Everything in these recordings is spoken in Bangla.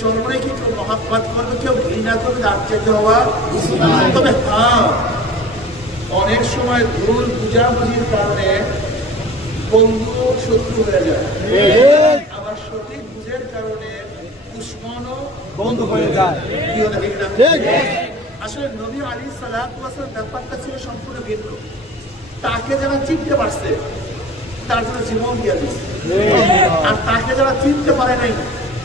চরমনে কি কেউ মহাব্বত করবে, কেউ ঘৃণা করবে, তার চাইতে হওয়া। তবে হ্যাঁ, অনেক সময় ভুল বুঝাবুঝির কারণে বন্ধু শত্রু হয়ে যায়, আবার সঠিক বুঝের কারণে দুশমনও বন্ধু হয়ে যায়। আসলে নবী আলাইহিস সালাতু ওয়াস সালাম ব্যাপারটা ছিল সম্পূর্ণ ভিন্ন। তাকে যারা চিনতে পারছে তার জন্য জীবন দিয়ে দিচ্ছে, আর তাকে যারা চিনতে পারে নাই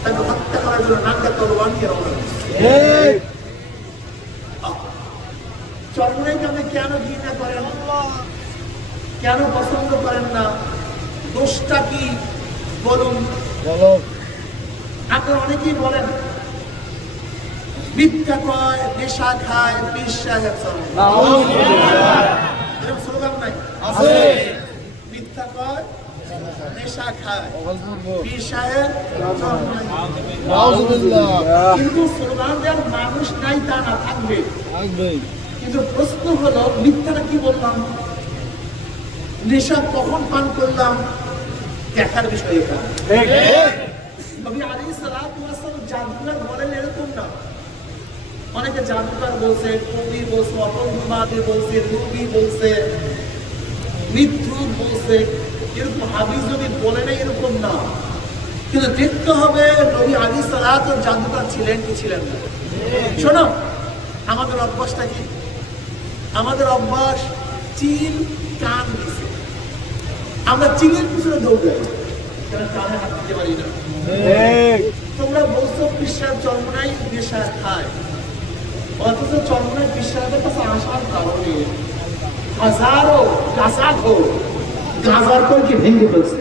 তাকে হত্যা করার জন্য নাঙ্গা তলোয়ার নিয়ে রওনা দিচ্ছে। চরমনাইকে আপনি কেন ঘৃণা করেন, কেন পছন্দ করেন না, দোষটা কি বলুন? আপনারা অনেকেই বলেন মিথ্যা কয়, নেশা খায়, পীর সাহেব এরকম স্লোগান নাই? মিথ্যা কয়, নেশা খায়, পীর সাহেব। কিন্তু স্লোগান দেওয়ার মানুষ নাই তা না, থাকবে। কিন্তু প্রশ্ন হলো মিথ্যাটা কি বললাম, নেশা কখন পান করলাম, দেখার বিষয় এটা। নবী আলাইহিস সালাতু ওয়াস সালাম জাদুকর বলেন এরকম না। অনেকে জাদুকর বলছে, কবি বলছে, অপূর্ণবাদী বলছে, নবী বলছে, মিথ্যুক বলছে, এরকম হাদিস যদি বলে না এরকম না। কিন্তু দেখতে হবে নবী আলাইহিস সালাতু জাদুকর ছিলেন কি ছিলেন না। শোনো, আমাদের অভ্যাসটা কি? আমাদের অভ্যাস চিল কান দিছে, আমরা চিলের পিছনে দৌড়াই, কানে হাত দিতে পারি না। তোমরা বলছো বিশ্বাস চরমনাই নেশা খায়, অথচ চরমনাই বিশ্বাসের কাছে আসার কারণে হাজারো গাছাখোর গাজার করকে ভেঙে ফেলছে।